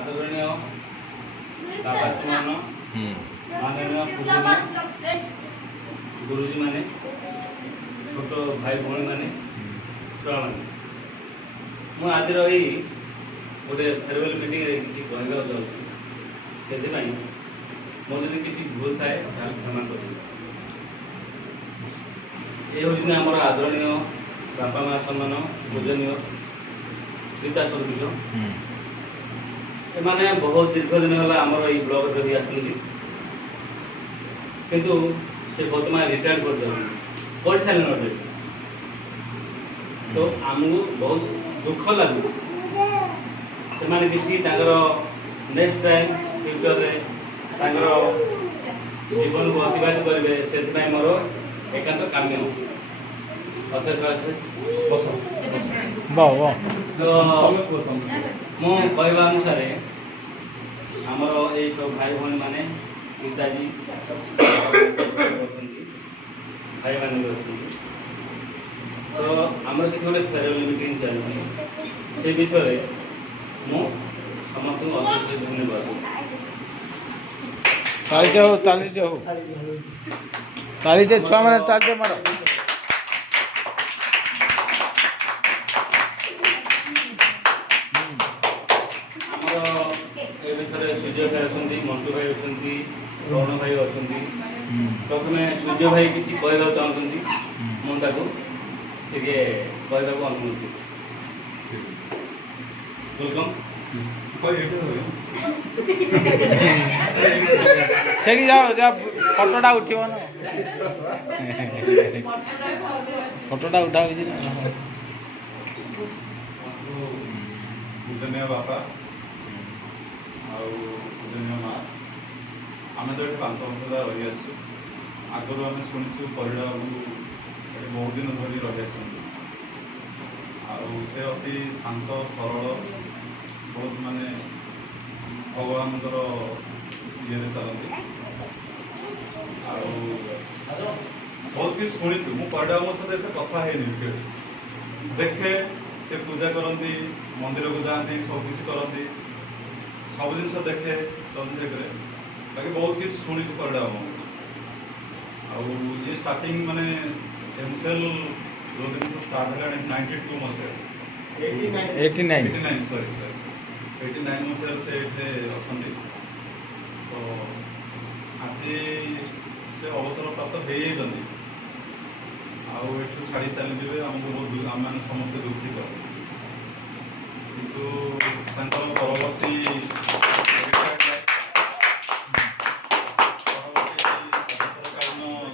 आदरणीय बाबा सुमन माननीय पूजनीय गुरुजी माने छोट भाई भाई मैंने छुआ मैंने मुझे आज गोटे फेरवेल मीटिंग किसी कहवा चाहूँ से मोर जब किसी भूल थाए क्षमा कर ये आम आदरणीय बापा माँ सम्मान पूजनीय सीता सर्विस एमाने बहुत दीर्घ दिन है आमर ये ब्लॉक भी आसुँच किंतु से बर्तमान रिटायर्ड कर सारे तो आमको बहुत दुख लगू से किसी नेक्स्ट टाइम फ्यूचर जीवन को अतिबाहित करेंगे से मोर एकांत काम्य अशेष बस तो मो कहवा अनुसार आमर ये सब भाई भाई मैंने पिताजी भाई मान तो आमर किसी गोटे फेरवेल मीटिंग चलती से विषय मु समस्त अशेष धन्यवाद ताली जाओ ताली दे छुआ मैंने ताली दे मारो सूर्य भाई अच्छा मंटू भाई अच्छा रोहन भाई अच्छा प्रथम सूर्य भाई किसी कहना चाहते मुझे कहना अनुमति वेलकम सेठी जाओ जा फोटोटा उठियो ना फोटोटा उठा पूजनीय बापा पूजनीय माँ आम तो ये 5 वर्ष रही आसु आगुरी आम शुणु परिड़ा बहुत दिन धरी रही से अति शांत सरल बहुत माने भगवान ये चलती बहुत किसी शुणी परिड़ा मो सहित कथा है देखे से पूजा करती मंदिर को जाती सब किसी करती सब जिन देखे सब जिन बाकी बहुत किसी शुणी परिड़ा ये स्टार्टिंग माने एमसेल जो दिन स्टार्ट है 92 मसीह 89 सॉरी 89 मसीह से अच्छा तो आज से अवसर प्राप्त हो छाड़ी चली जाए आमको बहुत आम समस्त दुखित किंतु परवर्ती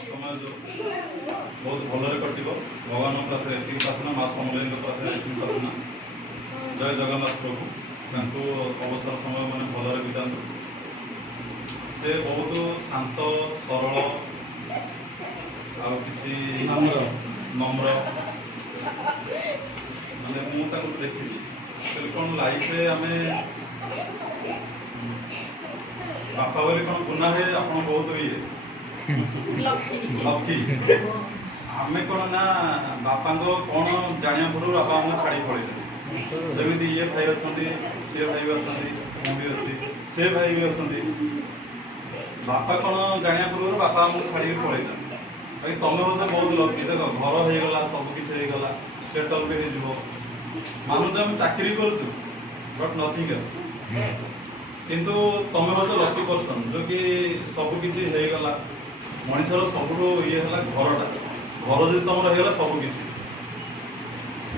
समय बहुत भलरे कटो भगवान प्रार्थना ये प्रार्थना माँ समलेन प्रार्थना ये प्रार्थना जय जगन्नाथ प्रभु अवसर समय मैंने भलरे बिता से बहुत शांत सरल किसी नम्र माने मुझे देखी कौन लाइफ आम बापा बोली कौन गुना है आप बहुत ये लकी आम कौन ना बापा कौन जाना पूर्व बापा आमको छाड़ी पड़े जमी ये भाई अच्छा सी भाई भी अच्छा मुझे अच्छी से भाई भी अच्छा बापा कौन जाना पूर्व बापा आमको छाड़ी पड़े बाकी तुम हूँ बहुत लकी देख घर होगा सबकि सेटल भी हो मानुच आम चाकरी करुँ बट नथिंग एल्स किंतु तुम हूँ लकी पर्सन जो कि सबकि होगा मनीषर सब ये है घरटा घर जो तुम रहीगला सबकि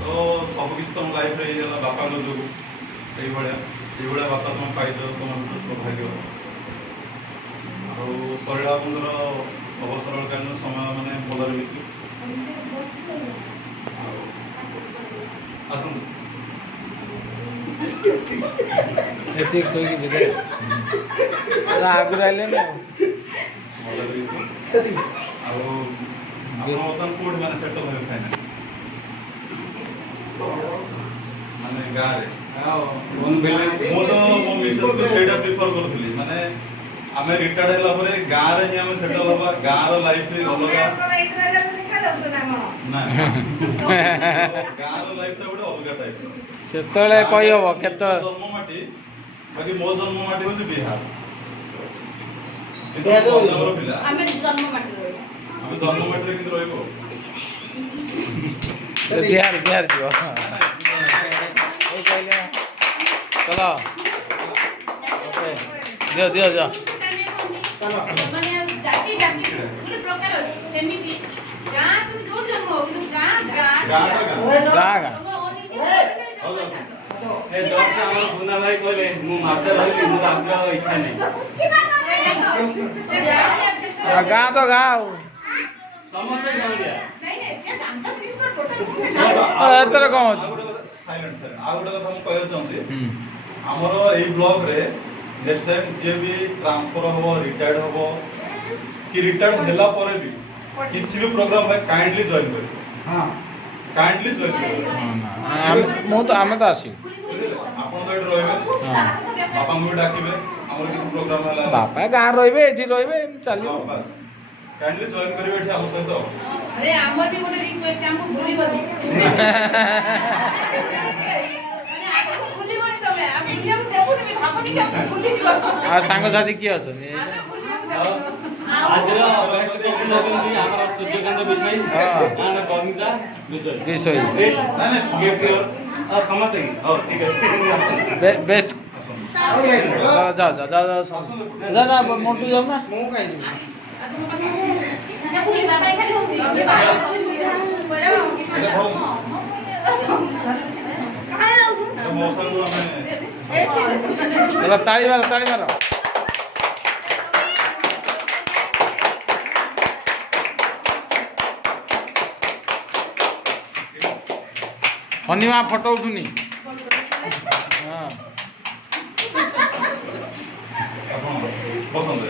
तो सबकि तुम लाइफ ये बापा जो ये बापा तुम पाई तुम सौभाग्य परिणाम अवसरकालीन समय मैंने भलरे बीतु आगुरी आइले बर्तमान कौट मैंने सेटल हो माने गाँव मो मिसेस को सेटा प्रिफर करूली माने आम रिटायर्ड है गाँव में ही आम सेटल हवा गाँव लाइफ भी अलग ना गाँव लाइफ गोटे अलग टाइप से कही हम केत जन्ममाटी ବାକି ମୋ ଜନ୍ମ ମାଟି ହେଉଛି ବିହାର। କିନ୍ତୁ ବିହାର ତ ଗଞ୍ଜାମର ପିଲା ଆମେ ଜନ୍ମ ମାଟିରେ ରହିବୁ। ଆମେ ଜନ୍ମ ମାଟିରେ କିନ୍ତୁ ରହିବୁ। ବିହାର ବିହାର ଯିବ ଏଇ କହିଲେ ଚଲ ଓକେ ଦିଅ ଦିଅ ଦିଅ ମାନେ ଜାତି ଜାତି ଗୋଟେ ପ୍ରକାର ଅଛି। ସେମିତି ଗାଁ তুমি ଯୋଉଠି ଜନ୍ମ ହଉ କିନ୍ତୁ ଗାଁ ଗାଁ ଗାଁଟା ଗାଁ। ଗାଁ ଗାଁ ଏ ଜଷ୍ଟ ଆମର ଗୁନା ଭାଇ କହିଲେ ମୁଁ ମାସେ ରହିବି ମୋର ଆସିବାର ଇଚ୍ଛା ନାହିଁ। ଆଉ ଗାଁ ତ ଗାଁ ଆଉ ସମସ୍ତେ ଗାଉଁଲିଆ। ଏଥର କ'ଣ ଅଛି? ସାଇଲେଣ୍ଟ ଆଉ ଗୋଟେ କଥା ମୁଁ କହିବାକୁ ଚାହୁଁଛି ଆମର ଏଇ ବ୍ଲକରେ ନେକ୍ସଟ ଟାଇମ୍ ଯିଏ ବି ଟ୍ରାନ୍ସଫର ହବ ରିଟାୟାର୍ଡ ହବ କି ରିଟାୟାର୍ଡ ହେଲା ପରେ ବି କିଛି ବି ପ୍ରୋଗ୍ରାମ ପାଇଁ କାଇଣ୍ଡଲି ଜଏନ୍ କରିବେ। କାଇଣ୍ଡଲି ଜଏନ୍ କରିବେ। ମୁଁ ତ ଆମେ ତ ଆସିବୁ ବୁଝିଲେ? ଆପଣ ତ ଏଠି ରହିବେ ବାପାଙ୍କୁ ବି ଡାକିବେ ଆମର କିଛି ପ୍ରୋଗ୍ରାମ ହେଲା ବାପା ଗାଁ ରହିବେ ଏଠି ରହିବେ ଏମିତି ଚାଲିବ କାଇଣ୍ଡଲି ଜଏନ୍ କରିବେ ଏଠି ଆମ ସହିତ। अरे आम भी गोटे रिक्वेस्ट हमको भूलिबनी अरे आपको भूलिबनी सब आप भूलिया को देखो তুমি ভাবনি কি আপনি ভুলি ଯିବ ଆଉ ସାଙ୍ଗସାଥି କିଏ ଅଛନ୍ତି? ଆଜିର ବେଷ୍ଟ ଓପନ ହେଉଛନ୍ତି ଆମର ସୂର୍ଯ୍ୟକାନ୍ତ ବିଷୟ ଆଉ କମିତା ବିଷୟ ବିଷୟ ନାଇଁ ନାଇଁ ଗିଫ୍ଟ ଆଉ ସମସ୍ତେ ହଉ ଠିକ ଅଛି ବେଷ୍ଟ ଯା ଯା ଯା ଯା ନା ମୋଟୁ ଯାଉ ନା ମୁଁ କାଇଁ ଯିବି? अच्छा भूली बाबा खाली होती ये बात बड़ा ଏଇଟା ଭଲ। काहे लाऊ ଏଇଟା ମଉସାଙ୍କୁ ଆମେ ए छी ଚଲ ତାଳି ମାର ତାଳି ମାର ହନିମା ଫଟୋ ଉଠୁନି ହଁ ଆପଣ ପସନ୍ଦ